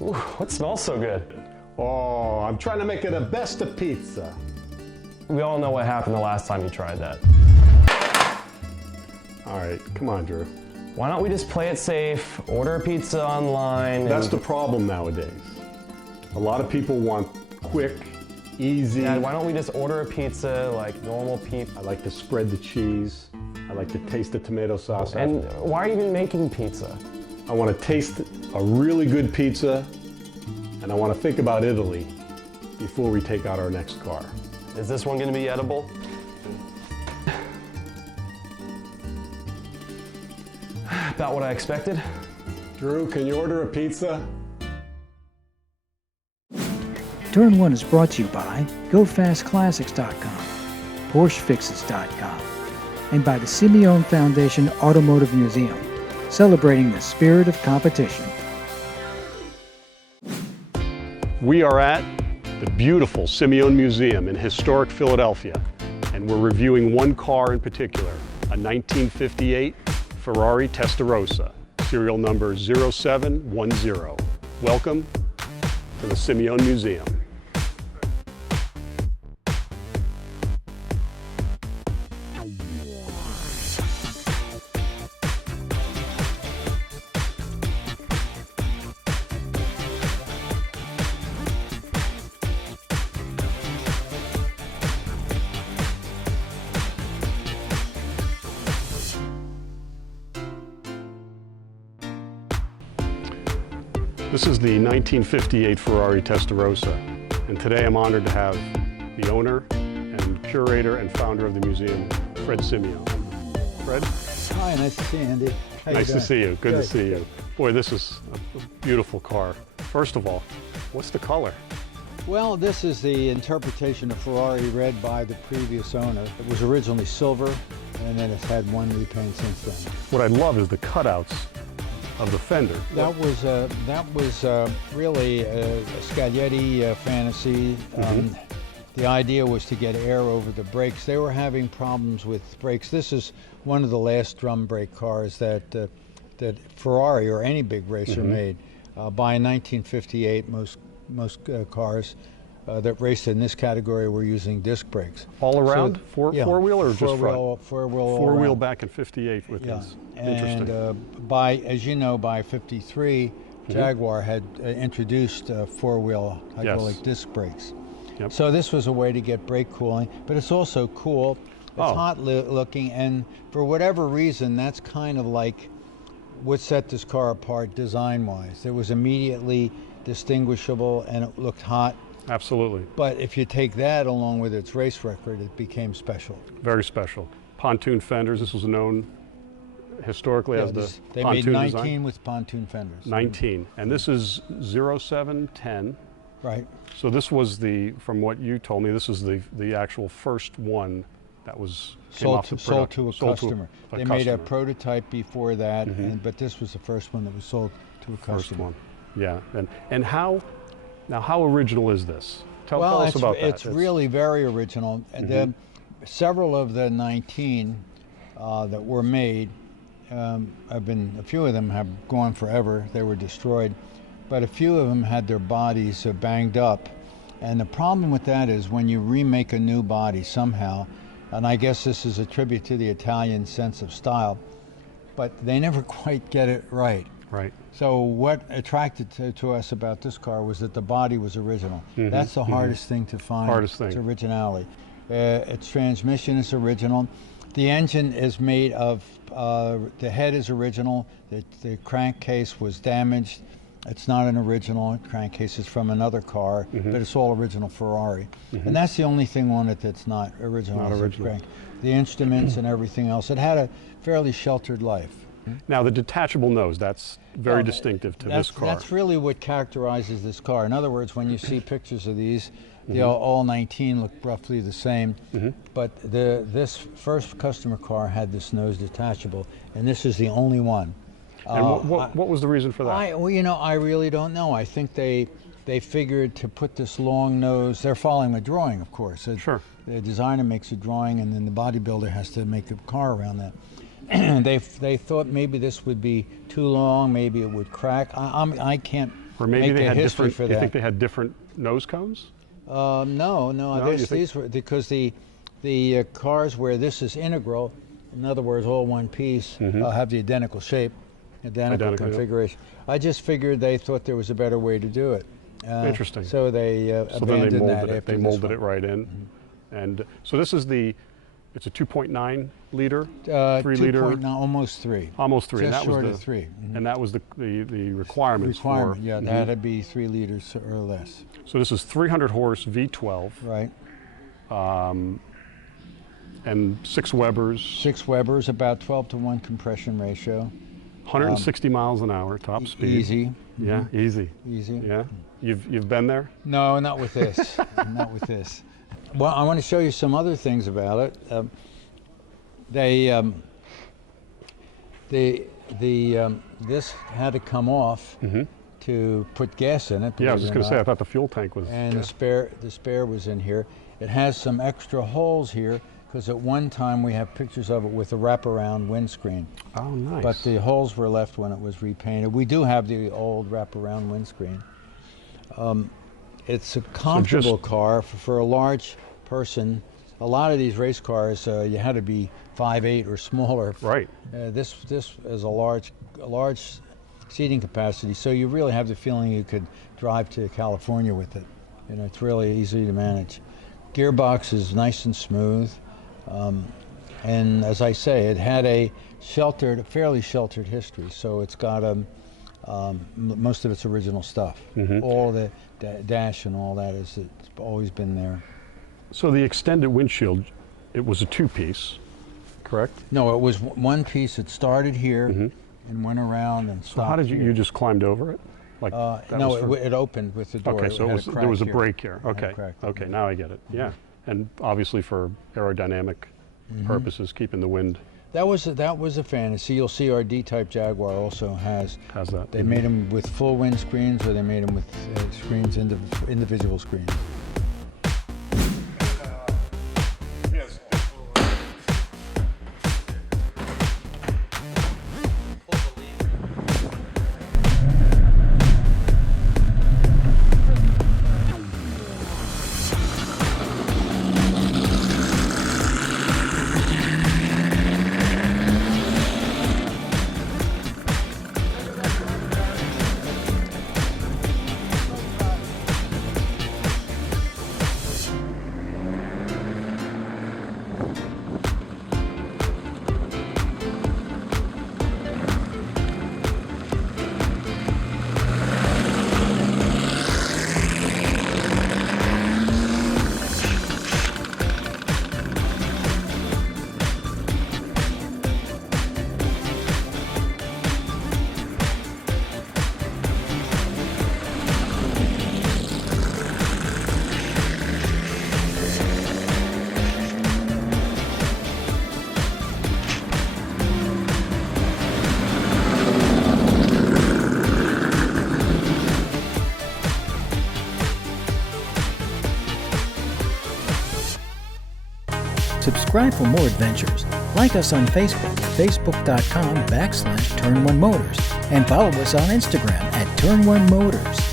Ooh, what smells so good? Oh, I'm trying to make it the best of pizza. We all know what happened the last time you tried that. All right, come on, Drew. Why don't we just play it safe, order a pizza online? That's the problem nowadays. A lot of people want quick, easy. Dad, why don't we just order a pizza like normal people? I like to spread the cheese. I like to taste the tomato sauce. And why are you even making pizza? I want to taste a really good pizza, and I want to think about Italy before we take out our next car. Is this one going to be edible? About what I expected. Drew, can you order a pizza? Turn 1 is brought to you by GoFastClassics.com, PorscheFixes.com, and by the Simeone Foundation Automotive Museum, celebrating the spirit of competition. We are at the beautiful Simeone Museum in historic Philadelphia, and we're reviewing one car in particular, a 1958 Ferrari Testarossa, serial number 0710. Welcome to the Simeone Museum. This is the 1958 Ferrari Testarossa, and today I'm honored to have the owner and curator and founder of the museum, Fred Simeone. Fred? Hi, nice to see you, Andy. How Nice you to doing? see you. Good to see you. Good. Boy, this is a beautiful car. First of all, what's the color? Well, this is the interpretation of Ferrari red by the previous owner. It was originally silver, and then it's had one repaint since then. What I love is the cutouts of the fender. That was really a Scaglietti fantasy. The idea was to get air over the brakes. They were having problems with brakes. This is one of the last drum brake cars that Ferrari or any big racer made. By 1958, most cars that raced in this category were using disc brakes. All around? So, yeah, four-wheel or just front? Four-wheel all Four-wheel around. back in 58 with this. Interesting. And as you know, by 53, Jaguar had introduced four-wheel hydraulic disc brakes. Yep. So this was a way to get brake cooling, but it's also cool. It's hot looking, and for whatever reason, that's kind of like what set this car apart design-wise. It was immediately distinguishable, and it looked hot. Absolutely. But if you take that along with its race record, it became special. Very special. Pontoon Fenders, this was known historically as the They pontoon made 19 design. with pontoon fenders. 19. And this is 0710. Right. So this was from what you told me, this is the actual first one that was Sold to a customer. They made a customer. prototype before that, but this was the first one that was sold to a customer. First one. Yeah. And how original is this? Tell us about that. It's really very original. Several of the 19 that were made, a few of them have gone forever. They were destroyed, but a few of them had their bodies banged up. And the problem with that is when you remake a new body somehow, and I guess this is a tribute to the Italian sense of style, but they never quite get it right. Right. So what attracted to us about this car was that the body was original. That's the hardest thing to find. Hardest thing. It's originality. Its transmission is original. The engine is made of, the head is original. The crankcase was damaged. It's not an original crankcase. It's from another car, but it's all original Ferrari. And that's the only thing on it that's not original. Not original. The instruments and everything else. It had a fairly sheltered life. Now the detachable nose, that's very distinctive to this car. That's really what characterizes this car. In other words, when you see pictures of these, they all 19 look roughly the same. But this first customer car had this nose detachable, and this is the only one. And what was the reason for that? I really don't know. I think they figured to put this long nose. They're following a drawing, of course. Sure. The designer makes a drawing, and then the bodybuilder has to make a car around that. They thought maybe this would be too long, maybe it would crack. I can't Or maybe make they a had history different. for You that. think they had different nose cones? No, you think- these were because the cars where this is integral, in other words, all one piece, have the identical shape, identical Identical, yeah. configuration. I just figured they thought there was a better way to do it. Interesting. So they So then abandoned they that molded it. after They this molded one. it right in, and so this is it's a 2.9 liter, 3 2 liter, point, no, almost 3. almost 3. Just and that short was of 3. and that was the requirements Requirement, for. yeah, that had to be 3 liters or less. So this is 300 horse V12 Right. and 6 Webers, 6 Webers, about 12 to 1 compression ratio. 160 miles an hour top speed. Easy. Yeah, easy. Easy. Yeah, you've been there. No, not with this. Not with this. Well, I want to show you some other things about it. This had to come off to put gas in it. Yeah, I was believe just it going or to say I not. thought the fuel tank was. And the spare was in here. It has some extra holes here because at one time we have pictures of it with a wraparound windscreen. Oh, nice. But the holes were left when it was repainted. We do have the old wraparound windscreen. It's a comfortable car for a large person. A lot of these race cars, you had to be 5'8" or smaller. Right. This is a large seating capacity, so you really have the feeling you could drive to California with it. You know, it's really easy to manage. Gearbox is nice and smooth, and as I say, it had a fairly sheltered history. So it's got most of its original stuff. All the dash and all that it's always been there. So the extended windshield, it was a 2-piece, correct? No, it was one piece. It started here and went around and stopped. So how did here. you just climbed over it? Like that No, was for- it opened with the door. Okay, so had a there crack was a here. break here. It had a Okay, crack. okay, now I get it. Yeah, and obviously for aerodynamic purposes, keeping the wind. That was a fantasy. You'll see our D-type Jaguar also has that? They made them with full windscreens, or they made them with screens, individual screens. Subscribe for more adventures. Like us on Facebook, facebook.com/Turn1Motors, and follow us on Instagram @Turn1Motors.